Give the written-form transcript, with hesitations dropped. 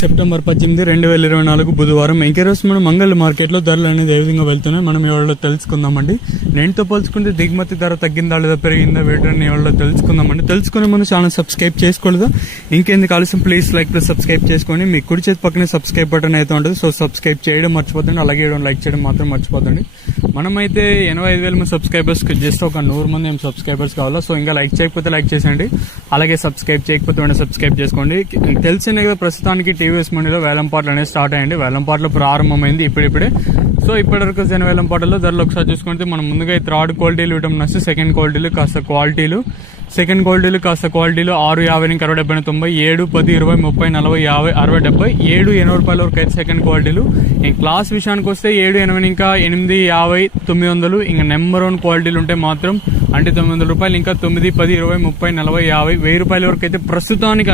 September 18, 2024 బుధవారం. ఇంకేరోజు మనం మంగళ మార్కెట్లో ధరలు అనేది ఏ విధంగా వెళ్తున్నాయి మనం ఎవరిలో తెలుసుకుందామండి. నేటితో పోల్చుకుంటే దిగుమతి ధర తగ్గిందా లేదా పెరిగిందా వీటిని ఎవరిలో తెలుసుకుందామండి. తెలుసుకునే ముందు ఛానల్ సబ్స్క్రైబ్ చేసుకోలేదా? ఇంకెందుకు ఆలస్యం, ప్లీజ్ లైక్ ప్లస్ సబ్స్క్రైబ్ చేసుకోండి. మీ కుడి చేతి పక్కనే సబ్స్క్రైబ్ బటన్ అయితే ఉంటుంది. సో సబ్స్క్రైబ్ చేయడం మర్చిపోతుంది, అలాగే లైక్ చేయడం మాత్రం మర్చిపోతండి. మనమైతే 85,000 మంది సబ్స్క్రైబర్స్, జస్ట్ ఒక 100 మంది ఏం సబ్స్క్రైబర్స్ కావాలా. సో ఇంకా లైక్ చేయకపోతే లైక్ చేసేయండి, అలాగే సబ్స్క్రైబ్ చేయకపోతే వెంటనే సబ్స్క్రైబ్ చేసుకోండి. తెలిసిన కదా ప్రస్తుతానికి టీవీఎస్ మండీలో వేలంపాట్లు అనేది స్టార్ట్ అయ్యండి. వేలంపాట్లు ప్రారంభమైంది ఇప్పుడిప్పుడే. సో ఇప్పటివరకు వేలంపాటల్లో ధరలు ఒకసారి చూసుకుంటే మనం ముందుగా థర్డ్ క్వాలిటీలు ఇవ్వడం నచ్చి సెకండ్ క్వాలిటీలు కాస్త క్వాలిటీలు 6,50 నుంచి 60, 70, 90, 7, 10, 20, 30, 40, 50, 60, 70, 780 రూపాయల వరకు అయితే సెకండ్ క్వాలిటీలు. ఇంక క్లాస్ విషయానికి వస్తే 780 ఇంకా 850, 900. ఇంకా నెంబర్ 1 క్వాలిటీలు ఉంటే మాత్రం అంటే 900 రూపాయలు, ఇంకా 9, 10, 20, 30, 40, 50, 1000 రూపాయల వరకు అయితే ప్రస్తుతానికి